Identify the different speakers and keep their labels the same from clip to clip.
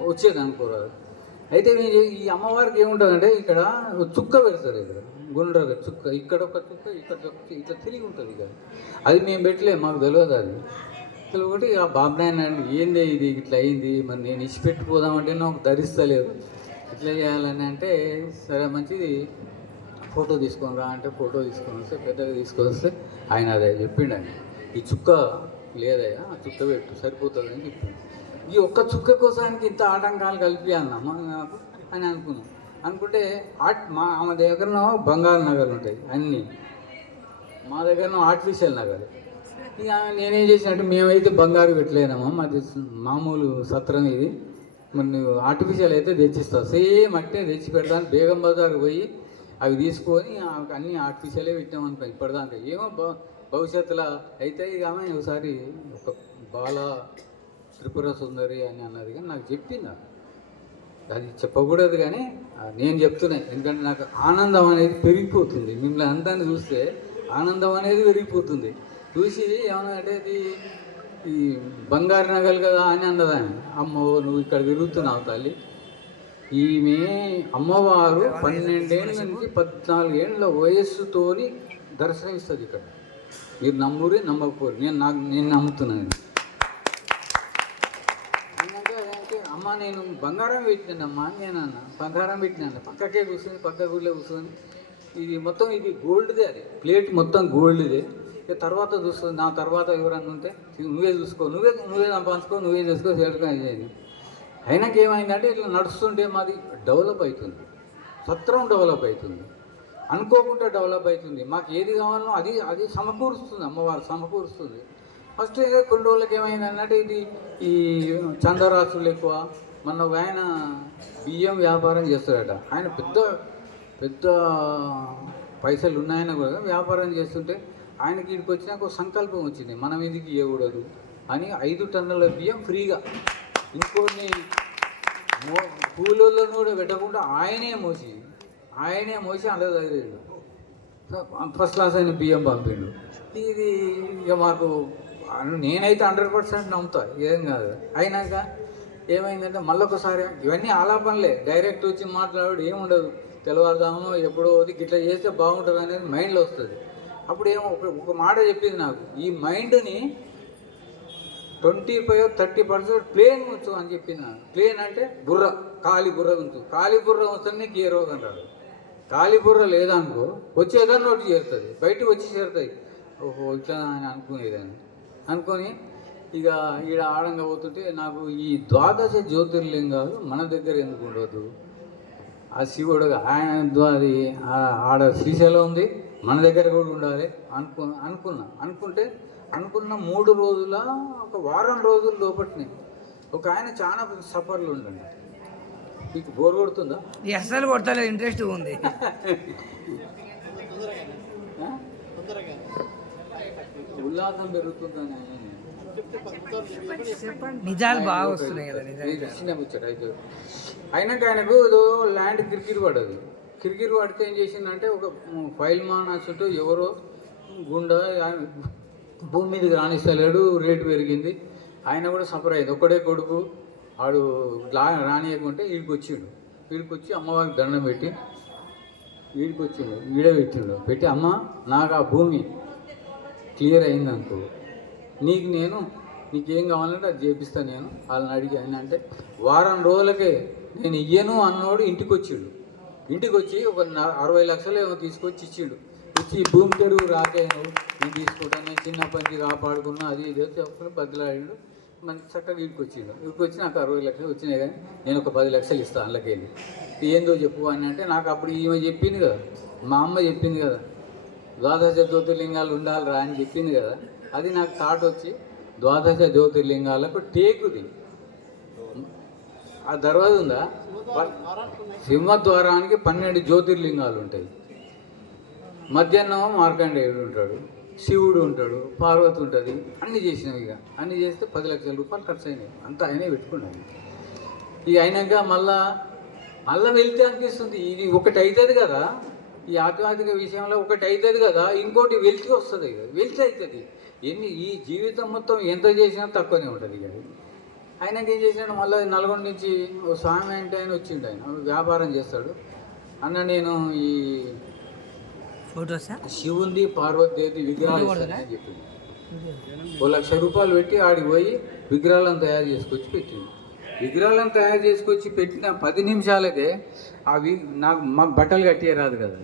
Speaker 1: వచ్చేది అనుకోరాదు అయితే మీరు ఈ అమ్మవారికి ఏముంటుందంటే ఇక్కడ చుక్క పెడతారు ఇక్కడ. గుండ్రగా చుక్క. ఇక్కడ ఒక చుక్క ఇక్కడ ఒక చుక్క ఇట్లా తిరిగి ఉంటుంది ఇక అది మేము పెట్టలేము మాకు తెలియదు అది. ఒకటి ఆ బాబునాయన ఏంది ఇది ఇట్లా అయింది మరి నేను ఇచ్చి పెట్టిపోదామంటే నాకు ధరిస్తలేదు. ఇట్లా చేయాలని అంటే సరే మంచిది ఫోటో తీసుకొని రా అంటే ఫోటో తీసుకొని వస్తే పెద్దగా తీసుకొని వస్తే ఆయన అదే చెప్పిండు ఆయన. ఈ చుక్క లేదయ్యా ఆ చుక్క పెట్టు సరిపోతుంది అని చెప్పిండు. ఈ ఒక్క చుక్క కోసానికి ఇంత ఆటంకాలు కలిపియాలమ్మా నాకు అని అనుకున్నాం. అనుకుంటే ఆర్ట్ మా ఆమె దగ్గర బంగారు నగర్ ఉంటాయి అన్నీ. మా దగ్గర ఆర్టిఫిషియల్ నగర్. ఇక నేనేం చేసినట్టు మేమైతే బంగారు పెట్టలేనమ్మా మాది మామూలు సత్రం ఇది. మరి నువ్వు ఆర్టిఫిషియల్ అయితే తెచ్చిస్తావు. సేమ్ అట్టే తెచ్చి పెడదాను బేగం బజార్ పోయి అవి తీసుకొని అన్నీ అన్ని ఆర్టిఫిషియలే పెట్టామనుకో ఇప్పటిదాకా. ఏమో భవిష్యత్తులో అయితే ఇక ఆమె ఒకసారి ఒక బాల త్రిపుర సుందరి అని అన్నది కానీ నాకు చెప్పింది అది చెప్పకూడదు కానీ నేను చెప్తున్నాను ఎందుకంటే నాకు ఆనందం అనేది పెరిగిపోతుంది. మిమ్మల్ని అందాన్ని చూస్తే ఆనందం అనేది పెరిగిపోతుంది. చూసి ఏమన్నా అంటే ఇది ఈ బంగారు నగలు కదా అని అన్నదాన్ని అమ్మో నువ్వు ఇక్కడ తిరుగుతున్నావు తల్లి. ఈమె అమ్మవారు పన్నెండేళ్ళ నుంచి పద్నాలుగేళ్ళ వయస్సుతోని దర్శనమిస్తుంది ఇక్కడ. మీరు నమ్మురే నమ్మకపోరు నేను నాకు నేను నమ్ముతున్నాను అన్నాక అంటే అమ్మ నేను బంగారం పెట్టినానమ్మా అని నేను అన్న బంగారం పెట్టినాను. పక్కకే కూర్చొని పక్క గుడిలో కూర్చొని. ఇది మొత్తం ఇది గోల్డ్దే అది. ప్లేట్ మొత్తం గోల్డ్దే. ఇక తర్వాత చూస్తుంది నా తర్వాత ఎవరన్నా ఉంటే నువ్వే చూసుకో నువ్వే నువ్వే సంపాదించుకో నువ్వే చేసుకో చేరుకో అయ్యేది అయినాక ఏమైందంటే ఇట్లా నడుస్తుంటే మాది డెవలప్ అవుతుంది సత్రం డెవలప్ అవుతుంది అనుకోకుండా డెవలప్ అవుతుంది. మాకు ఏది కావాలో అది అది సమకూరుస్తుంది అమ్మవారు సమకూరుస్తుంది. ఫస్ట్ ఇదే కొన్ని రోజులకి ఏమైంది అన్నట్టు ఇది ఈ చందరాసులు ఎక్కువ. మన ఒక ఆయన బియ్యం వ్యాపారం చేస్తాడట. ఆయన పెద్ద పెద్ద పైసలు ఉన్నాయన కూడా వ్యాపారం చేస్తుంటే ఆయనకి ఇక్కడికి వచ్చినాక ఒక సంకల్పం వచ్చింది. మనం ఇదికి ఇవ్వకూడదు అని ఐదు టన్నుల బియ్యం ఫ్రీగా. ఇంకొన్ని మో కూలోళ్ళను కూడా పెట్టకుండా ఆయనే మోసి ఆయనే మోసి అలా తగిలేడు. ఫస్ట్ క్లాస్ అయిన బియ్యం పంపిండు. ఇది ఇక మాకు నేనైతే హండ్రెడ్ పర్సెంట్ నమ్ముతా ఏం కాదు. అయినాక ఏమైందంటే మళ్ళొకసారి ఇవన్నీ ఆలాపనలే. డైరెక్ట్ వచ్చి మాట్లాడు ఏముండదు. తెలవారుదాము ఎప్పుడో అది గిట్లా చేస్తే బాగుంటుంది అనేది మైండ్లో వస్తుంది. అప్పుడు ఏమో ఒక ఒక మాట చెప్పింది నాకు ఈ మైండ్ని twenty five thirty percent plain ఉంచు అని చెప్పింది నాకు. ప్లేన్ అంటే బుర్ర ఖాళీ బుర్ర ఉంచు. ఖాళీ బుర్ర ఉంచుతుంది నీకు ఏ రోగం రాదు. ఖాళీ బుర్ర లేదనుకో వచ్చి ఏదన్నా చేరుతుంది. బయటకు వచ్చి చేరుతాయి. ఓహో ఇట్లా అని అనుకునేదాన్ని. అనుకొని ఇక ఈడ ఆడంగా పోతుంటే నాకు ఈ ద్వాదశ జ్యోతిర్లింగాలు మన దగ్గర ఎందుకు ఉండదు ఆ శివుడు ఆయన ద్వా- అది ఆ- ఆడ శ్రీశైలం ఉంది మన దగ్గర కూడా ఉండాలి అనుకు అనుకున్నా. అనుకుంటే అనుకున్న మూడు రోజుల ఒక వారం రోజుల లోపటిని ఒక ఆయన చాలా సఫర్లు ఉండండి. మీకు బోర్ కొడుతుందా?
Speaker 2: ఈ అస్సలు కొడతలేదు ఇంట్రెస్ట్ ఉంది
Speaker 1: ఆ? ఉల్లాసం పెరుగుతుందని.
Speaker 2: నిజాలు బాగా వస్తున్నాయి కదా నిజాలు.
Speaker 1: ముచ్చట అయితే. అయినాక ఆయనకు ఏదో ల్యాండ్ కిరికిరి పడ్డది. కిరికిరి పడితే ఏం చేసిందంటే ఒక ఫైల్ మాన చుట్టూ ఎవరో గుండా భూమి మీదకి రాణిస్తలేడు రేటు పెరిగింది. ఆయన కూడా సఫర్ అయింది. ఒక్కడే కొడుకు ఆడు లా రానియకుంటే వీడికి వచ్చిండు. వీడికి వచ్చి అమ్మవారికి దండం పెట్టి వీడికి వచ్చిండు వీడే పెట్టిండు. పెట్టి అమ్మ నాకు ఆ భూమి క్లియర్ అయింది అనుకో నీకు నేను నీకేం కావాలంటే అది చేపిస్తాను నేను. వాళ్ళని అడిగి ఆయన అంటే వారం రోజులకే నేను ఇయ్యను అన్నోడు ఇంటికి వచ్చిండు ఇంటికి వచ్చి ఒక అరవై లక్షలు ఏమో తీసుకొచ్చి ఇచ్చిండు. ఇచ్చి భూమి తెరువు రాకేను నేను తీసుకుంటాను నేను చిన్నప్పటి నుంచి కాపాడుకున్నా అది ఇది చెప్పుకుని బదిలాడిండు మంచి చక్కగా వీడికి వచ్చిండు వీడికి వచ్చి నాకు అరవై లక్షలు వచ్చినాయి కానీ నేను ఒక పది లక్షలు ఇస్తాను అందులోకి వెళ్ళి ఏందో చెప్పు అని అంటే నాకు అప్పుడు ఈమె చెప్పింది కదా మా అమ్మ చెప్పింది కదా ద్వాదశ జ్యోతిర్లింగాలు ఉండాలి రా అని చెప్పింది కదా. అది నాకు థాట్ వచ్చి ద్వాదశ జ్యోతిర్లింగాలకు టేకుది ఆ దర్వాజ ఉందా? సింహద్వారానికి పన్నెండు జ్యోతిర్లింగాలు ఉంటాయి. మధ్యాహ్నం మార్కండేయుడు ఉంటాడు శివుడు ఉంటాడు పార్వతి ఉంటుంది. అన్ని చేసినాం ఇక. అన్ని చేస్తే పది లక్షల రూపాయలు ఖర్చు అయినాయి అంతా ఆయనే పెట్టుకున్నాను ఇక అయినాక మళ్ళా మళ్ళా వెళ్తే అనిపిస్తుంది. ఇది ఒకటి అవుతుంది కదా. ఈ ఆధ్యాత్మిక విషయంలో ఒకటి అవుతుంది కదా ఇంకోటి వెళ్తే వస్తుంది కదా. వెళ్తే అవుతుంది ఎన్ని ఈ జీవితం మొత్తం ఎంత చేసినా తక్కువనే ఉంటుంది ఇక ఆయనకి ఏం చేసినాడు మళ్ళీ నల్గొండ నుంచి ఓ స్వామి అంటే ఆయన వచ్చిండు ఆయన. వ్యాపారం చేస్తాడు. అన్న నేను ఈ
Speaker 2: ఫోటోసా?
Speaker 1: శివుంది పార్వతీదేవి విగ్రహాలు అని చెప్పింది ఓ లక్ష రూపాయలు పెట్టి ఆడికి పోయి విగ్రహాలను తయారు చేసుకొచ్చి పెట్టింది విగ్రహాలను తయారు చేసుకొచ్చి పెట్టిన పది నిమిషాలకే అవి నాకు మాకు బట్టలు కట్టే రాదు కదా.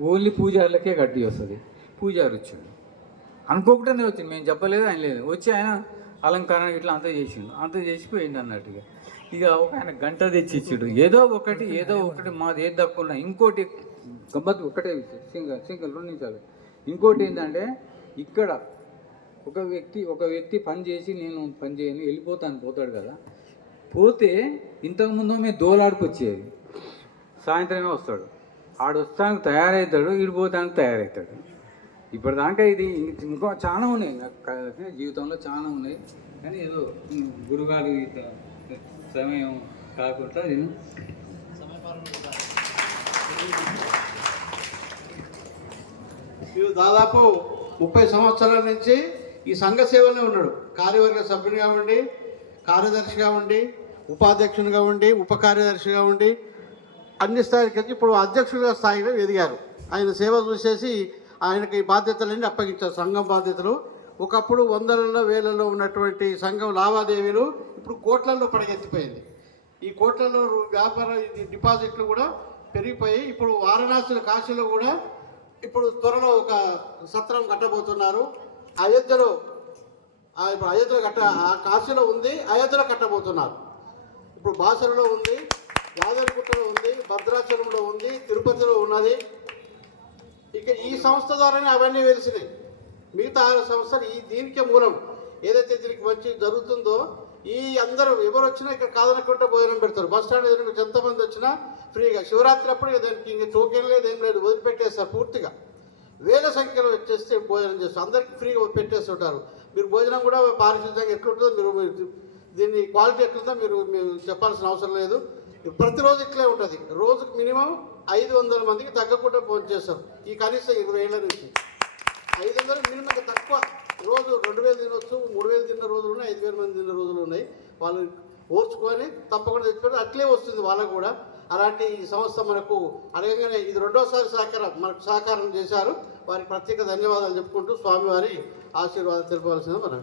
Speaker 1: ఓన్లీ పూజారులకే కట్టి వస్తుంది. పూజారి వచ్చాడు అనుకోకుండానే వచ్చింది. మేము చెప్పలేదు ఆయన లేదు. వచ్చి ఆయన అలంకరణ ఇట్లా అంతా చేసిండు. అంతా చేసిపోయింది అన్నట్టుగా ఇక. ఒక ఆయన గంట తెచ్చి ఇచ్చాడు ఏదో ఒకటి ఏదో ఒకటి మాది ఏది తక్కువ ఇంకోటి గమ్మత్ ఒకటే సింగల్ సింగల్ రెండు నిమిషాలు. ఇంకోటి ఏంటంటే ఇక్కడ ఒక వ్యక్తి ఒక వ్యక్తి పని చేసి నేను పని చేయను వెళ్ళిపోతాను పోతాడు కదా. పోతే ఇంతకుముందు మేము దోలాడుకొచ్చేది సాయంత్రమే వస్తాడు. ఆడు వస్తానికి తయారవుతాడు ఈడిపోతానికి తయారవుతాడు ఇప్పుడు దాకా ఇది ఇంకా చాలా ఉన్నాయి. నాకు జీవితంలో చాలా ఉన్నాయి. కానీ ఏదో గురుగారు సమయం కాకుండా నేను
Speaker 3: దాదాపు ముప్పై సంవత్సరాల నుంచి ఈ సంఘ సేవలో ఉన్నాడు. కార్యవర్గ సభ్యునిగా ఉండి కార్యదర్శిగా ఉండి ఉపాధ్యక్షునిగా ఉండి ఉప కార్యదర్శిగా ఉండి అన్ని స్థాయికి వచ్చి ఇప్పుడు అధ్యక్షుడిగా స్థాయిలో ఎదిగారు. ఆయన సేవ చూసేసి ఆయనకి బాధ్యతలన్నీ అప్పగించారు. సంఘం బాధ్యతలు. ఒకప్పుడు వందలలో వేలలో ఉన్నటువంటి సంఘం లావాదేవీలు ఇప్పుడు కోట్లలో పడగెత్తిపోయింది. ఈ కోట్లలో వ్యాపార డిపాజిట్లు కూడా పెరిగిపోయి ఇప్పుడు వారణాసుల కాశీలో కూడా ఇప్పుడు త్వరలో ఒక సత్రం కట్టబోతున్నారు. అయోధ్యలో ఇప్పుడు అయోధ్యలో కట్ట ఆ కాశీలో ఉంది అయోధ్యలో కట్టబోతున్నారు. ఇప్పుడు బాసరలో ఉంది యాదగిరిగుట్టలో ఉంది భద్రాచలంలో ఉంది తిరుపతిలో ఉన్నది. ఇక ఈ సంస్థ ద్వారానే అవన్నీ వెలిసినాయి. మిగతా ఆరు సంస్థలు ఈ దీనికే మూలం. ఏదైతే దీనికి మంచి జరుగుతుందో ఈ అందరూ ఎవరు వచ్చినా ఇక్కడ కాదనుకుంటే భోజనం పెడతారు. బస్ స్టాండ్ ఎదురు ఎంతమంది వచ్చినా ఫ్రీగా. శివరాత్రి అప్పుడు దానికి ఇంక టోకెన్ లేదు ఏం లేదు వదిలిపెట్టేస్తారు పూర్తిగా. వేల సంఖ్యలో వచ్చేస్తే భోజనం చేస్తారు. అందరికీ ఫ్రీగా పెట్టేస్తుంటారు. మీరు భోజనం కూడా పారిశుద్ధ్యంగా ఎట్లుంటుందో మీరు దీన్ని క్వాలిటీ ఎట్లుందో మీరు మేము చెప్పాల్సిన అవసరం లేదు. ప్రతిరోజు ఇట్లే ఉంటుంది. రోజుకు మినిమం ఐదు వందల మందికి తగ్గకుండా ఫోన్ చేస్తారు. ఈ కనీసం ఇరవై ఏళ్ళ నుంచి. ఐదు వందలు మినిమం తక్కువ. రోజు రెండు వేలు తినొచ్చు మూడు వేలు తిన్న రోజులు ఉన్నాయి ఐదు వేల మంది తిన్న రోజులు ఉన్నాయి. వాళ్ళు ఓర్చుకొని తప్పకుండా తెచ్చుకొని అట్లే వస్తుంది వాళ్ళకు కూడా. అలాంటి ఈ సంస్థ మనకు అడగగానే ఇది రెండోసారి సహకారం మనకు సహకారం చేశారు. వారికి ప్రత్యేక ధన్యవాదాలు చెప్పుకుంటూ స్వామివారి ఆశీర్వాదం తెలపవలసింది మనం